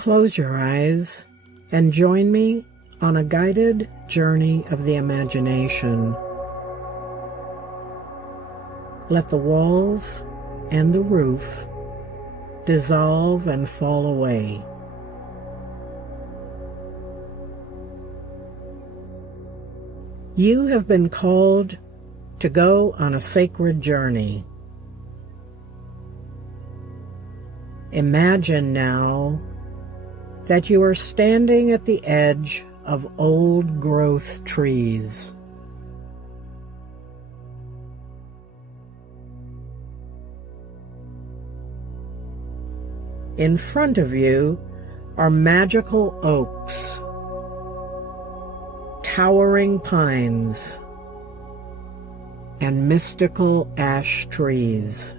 Close your eyes and join me on a guided journey of the imagination. Let the walls and the roof dissolve and fall away. You have been called to go on a sacred journey. Imagine now that you are standing at the edge of old-growth trees. In front of you are magical oaks, towering pines, and mystical ash trees.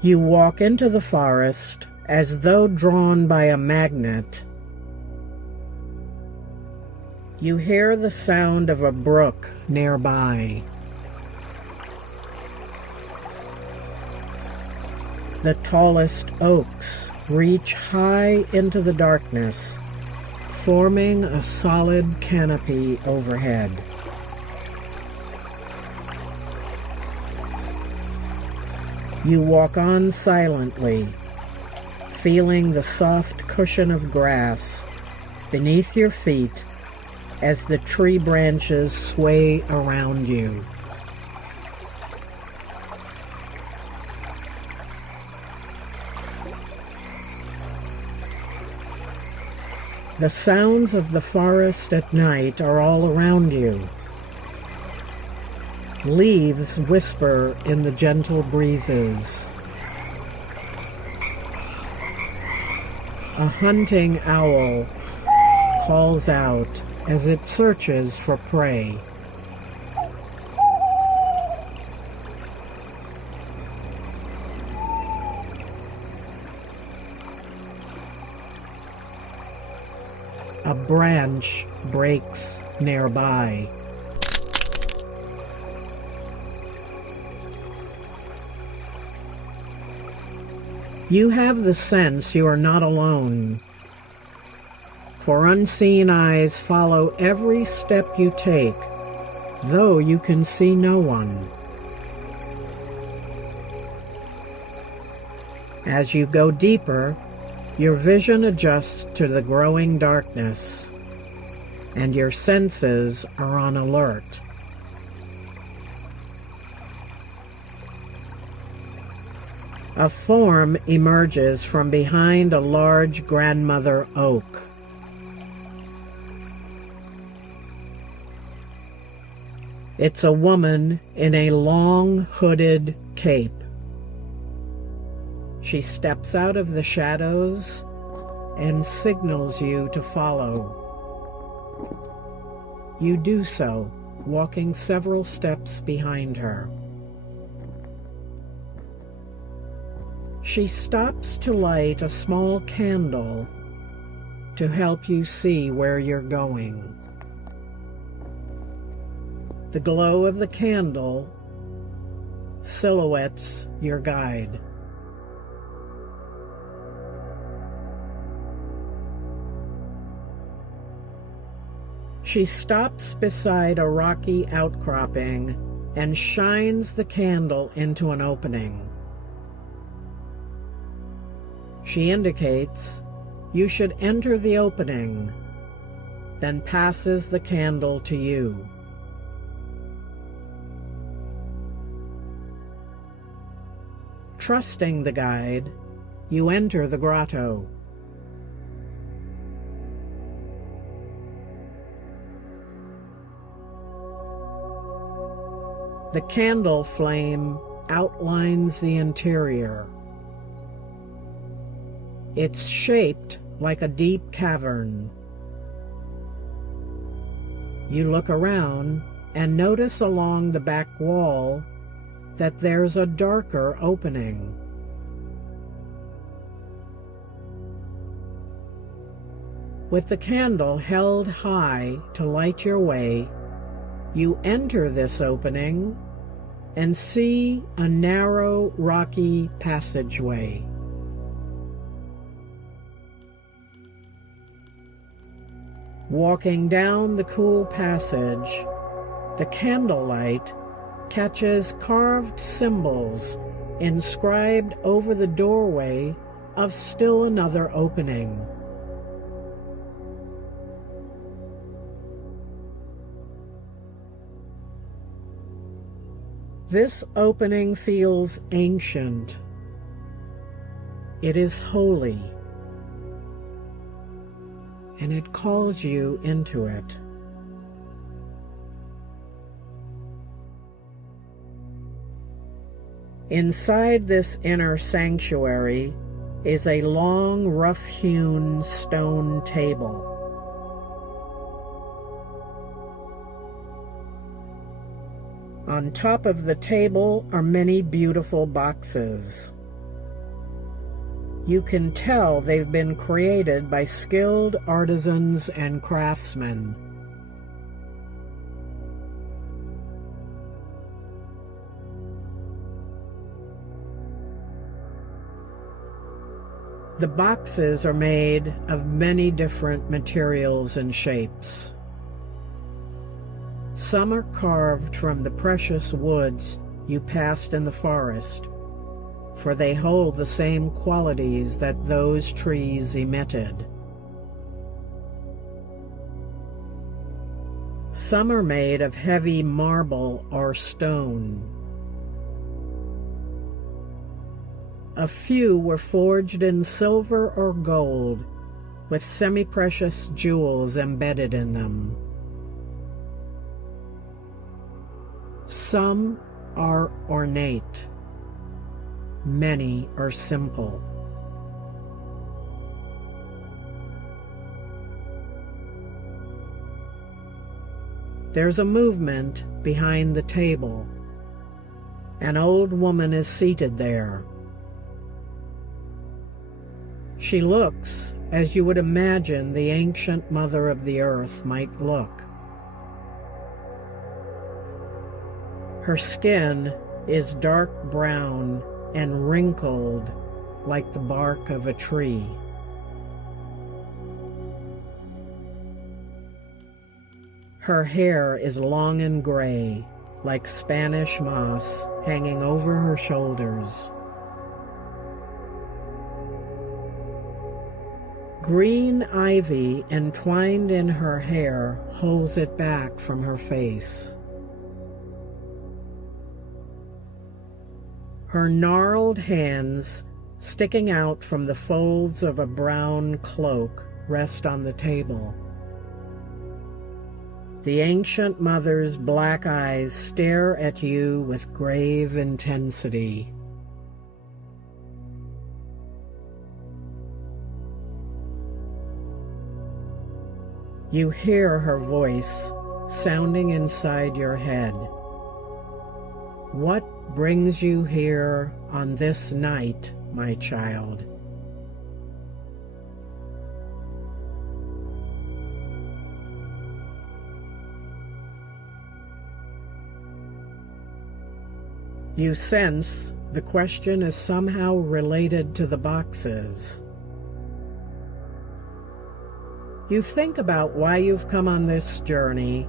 You walk into the forest as though drawn by a magnet. You hear the sound of a brook nearby. The tallest oaks reach high into the darkness, forming a solid canopy overhead. You walk on silently, feeling the soft cushion of grass beneath your feet as the tree branches sway around you. The sounds of the forest at night are all around you. Leaves whisper in the gentle breezes. A hunting owl calls out as it searches for prey. A branch breaks nearby. You have the sense you are not alone, for unseen eyes follow every step you take, though you can see no one. As you go deeper, your vision adjusts to the growing darkness, and your senses are on alert. A form emerges from behind a large grandmother oak. It's a woman in a long hooded cape. She steps out of the shadows and signals you to follow. You do so, walking several steps behind her. She stops to light a small candle to help you see where you're going. The glow of the candle silhouettes your guide. She stops beside a rocky outcropping and shines the candle into an opening. She indicates you should enter the opening, then passes the candle to you. Trusting the guide, you enter the grotto. The candle flame outlines the interior. It's shaped like a deep cavern. You look around and notice along the back wall that there's a darker opening. With the candle held high to light your way, you enter this opening and see a narrow, rocky passageway. Walking down the cool passage, the candlelight catches carved symbols inscribed over the doorway of still another opening. This opening feels ancient. It is holy, and it calls you into it. Inside this inner sanctuary is a long, rough-hewn stone table. On top of the table are many beautiful boxes. You can tell they've been created by skilled artisans and craftsmen. The boxes are made of many different materials and shapes. Some are carved from the precious woods you passed in the forest, for they hold the same qualities that those trees emitted. Some are made of heavy marble or stone. A few were forged in silver or gold, with semi-precious jewels embedded in them. Some are ornate. Many are simple. There's a movement behind the table. An old woman is seated there. She looks as you would imagine the ancient mother of the earth might look. Her skin is dark brown and wrinkled like the bark of a tree. Her hair is long and gray, like Spanish moss hanging over her shoulders. Green ivy entwined in her hair holds it back from her face. Her gnarled hands, sticking out from the folds of a brown cloak, rest on the table. The ancient mother's black eyes stare at you with grave intensity. You hear her voice sounding inside your head. What brings you here on this night, my child? You sense the question is somehow related to the boxes. You think about why you've come on this journey.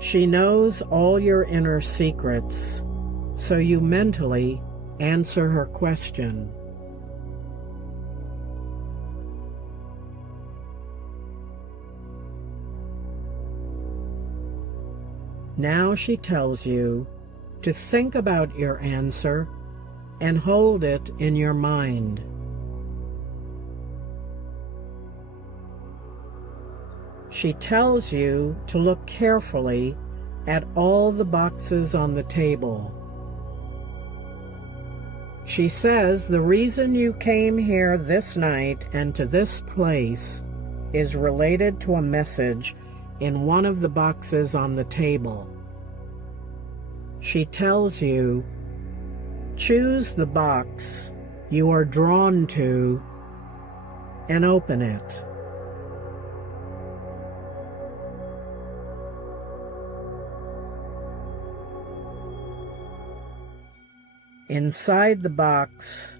She knows all your inner secrets, so you mentally answer her question. Now she tells you to think about your answer and hold it in your mind. She tells you to look carefully at all the boxes on the table. She says the reason you came here this night and to this place is related to a message in one of the boxes on the table. She tells you, choose the box you are drawn to and open it. Inside the box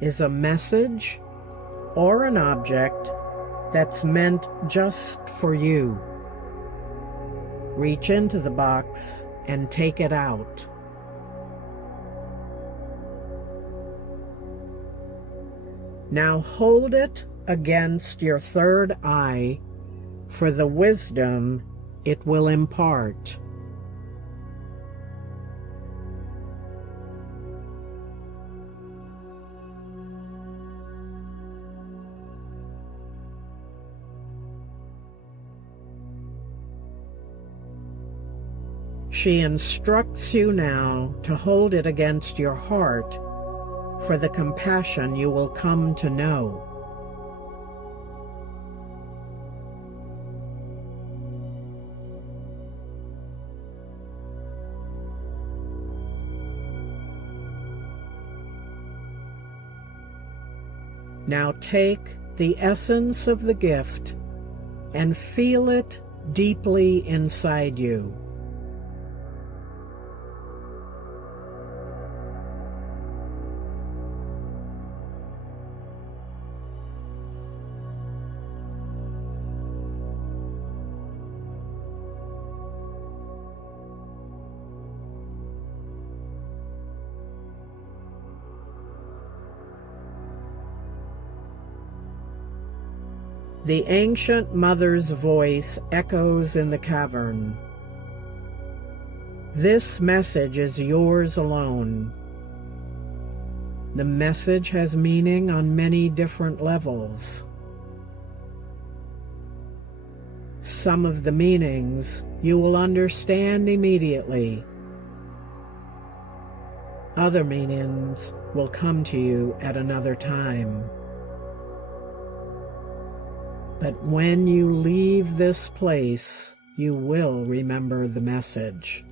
is a message or an object that's meant just for you. Reach into the box and take it out. Now hold it against your third eye for the wisdom it will impart. She instructs you now to hold it against your heart for the compassion you will come to know. Now take the essence of the gift and feel it deeply inside you. The ancient mother's voice echoes in the cavern. This message is yours alone. The message has meaning on many different levels. Some of the meanings you will understand immediately. Other meanings will come to you at another time. But when you leave this place, you will remember the message.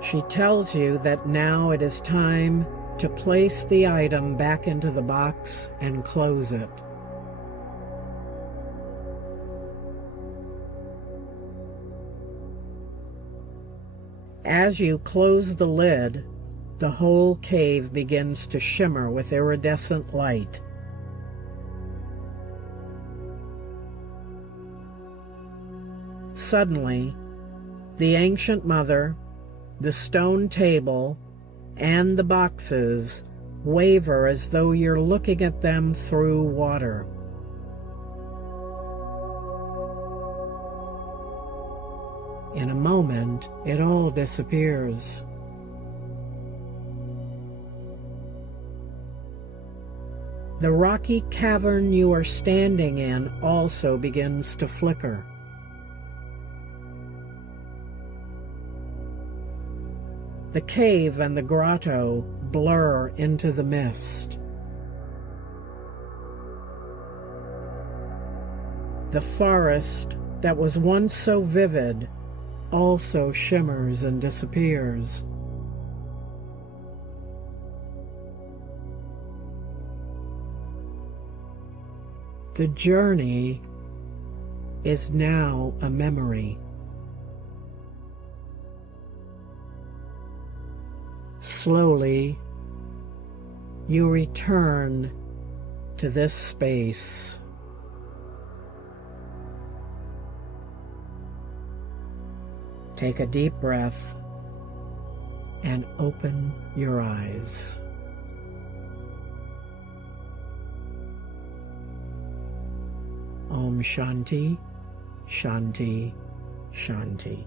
She tells you that now it is time to place the item back into the box and close it. As you close the lid, the whole cave begins to shimmer with iridescent light. Suddenly, the ancient mother, the stone table, and the boxes waver as though you're looking at them through water. In a moment, it all disappears. The rocky cavern you are standing in also begins to flicker. The cave and the grotto blur into the mist. The forest that was once so vivid also shimmers and disappears. The journey is now a memory. Slowly, you return to this space. Take a deep breath and open your eyes. Om Shanti, Shanti, Shanti.